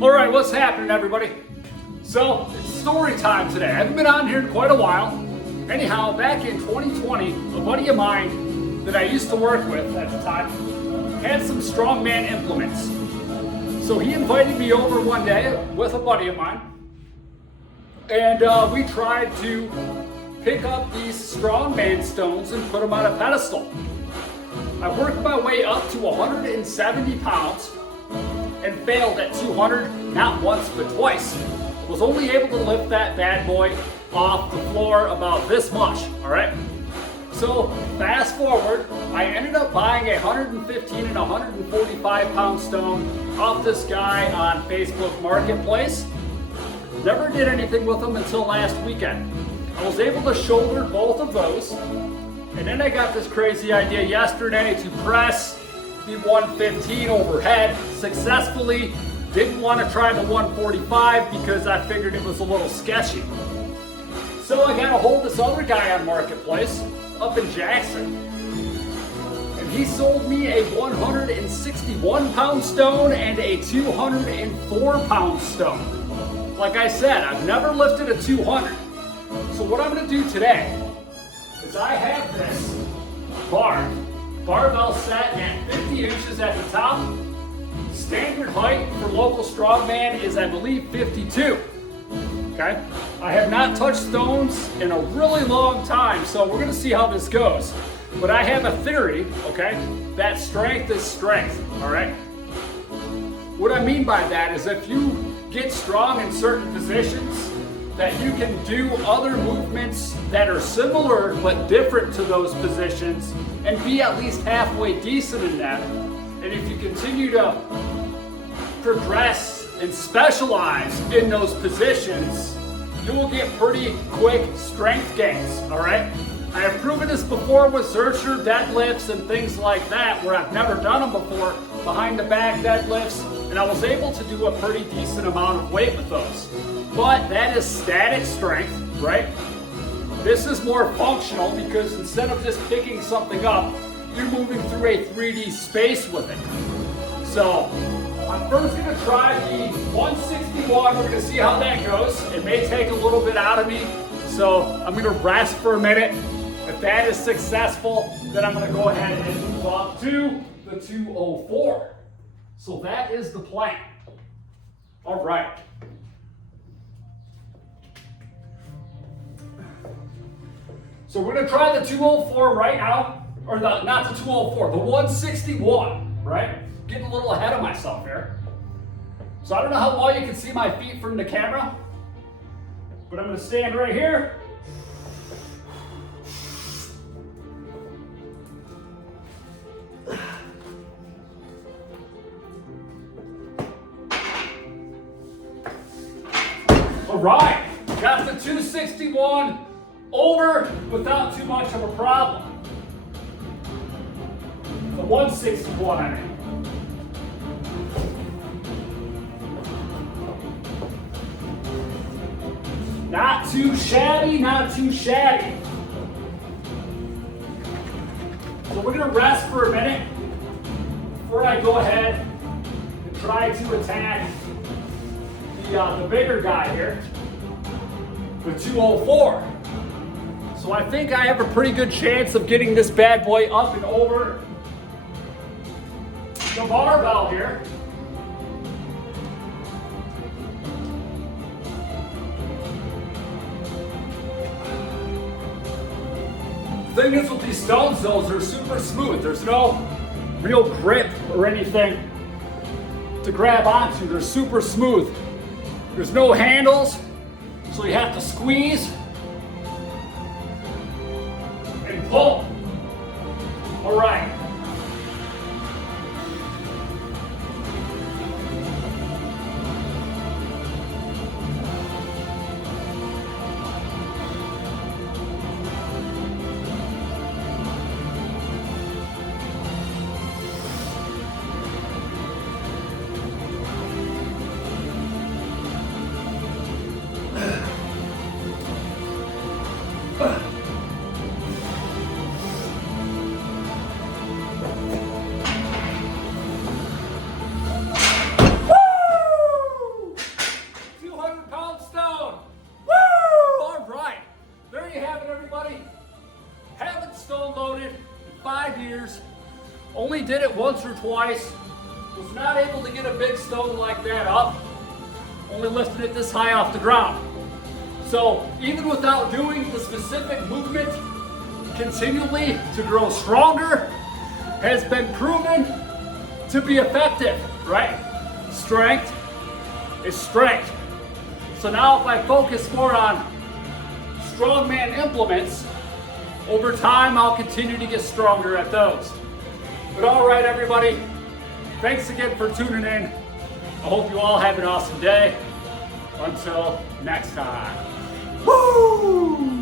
All right, what's happening, everybody? So, it's story time today. I haven't been on here in quite a while. Anyhow, back in 2020, a buddy of mine that I used to work with at the time had some Strongman implements. So he invited me over one day with a buddy of mine, and we tried to pick up these Strongman stones and put them on a pedestal. I worked my way up to 170 pounds and failed at 200, not once but twice. Was only able to lift that bad boy off the floor about this much, all right? So fast forward, I ended up buying a 115 and 145 pound stone off this guy on Facebook Marketplace. Never did anything with them until last weekend. I was able to shoulder both of those, and then I got this crazy idea yesterday to press the 115 overhead successfully. Didn't want to try the 145 because I figured it was a little sketchy. So I got a hold of this other guy on Marketplace up in Jackson, and he sold me a 161 pound stone and a 204 pound stone. Like I said, I've never lifted a 200. So what I'm going to do today is I have this barbell set at 50 inches at the top. Standard height for local strongman is, I believe, 52. Okay? I have not touched stones in a really long time, so we're going to see how this goes. But I have a theory, okay, that strength is strength, all right? What I mean by that is if you get strong in certain positions, that you can do other movements that are similar but different to those positions and be at least halfway decent in that. And if you continue to progress and specialize in those positions, you will get pretty quick strength gains, all right? I have proven this before with Zercher deadlifts and things like that where I've never done them before, behind the back deadlifts, and I was able to do a pretty decent amount of weight with those. But that is static strength, right? This is more functional because instead of just picking something up, you're moving through a 3D space with it. So I'm first going to try the 161. We're going to see how that goes. It may take a little bit out of me, so I'm going to rest for a minute. If that is successful, then I'm going to go ahead and move up to the 204. So that is the plan. All right. So we're going to try the 204 right now, or not the 204, the 161, right? Getting a little ahead of myself here. So I don't know how well you can see my feet from the camera, but I'm going to stand right here. All right, got the 261 over without too much of a problem. The 161, I mean. Not too shabby, not too shabby. So we're gonna rest for a minute before I go ahead and try to attack the bigger guy here, the 204. So I think I have a pretty good chance of getting this bad boy up and over the barbell here. The thing is with these stones though, they're super smooth. There's no real grip or anything to grab onto. They're super smooth. There's no handles, so you have to squeeze and pull. All right. twice. Was not able to get a big stone like that up, only lifting it this high off the ground. So even without doing the specific movement continually to grow stronger has been proven to be effective, right? Strength is strength. So now if I focus more on Strongman implements, over time I'll continue to get stronger at those. But all right, everybody, thanks again for tuning in. I hope you all have an awesome day. Until next time. Woo!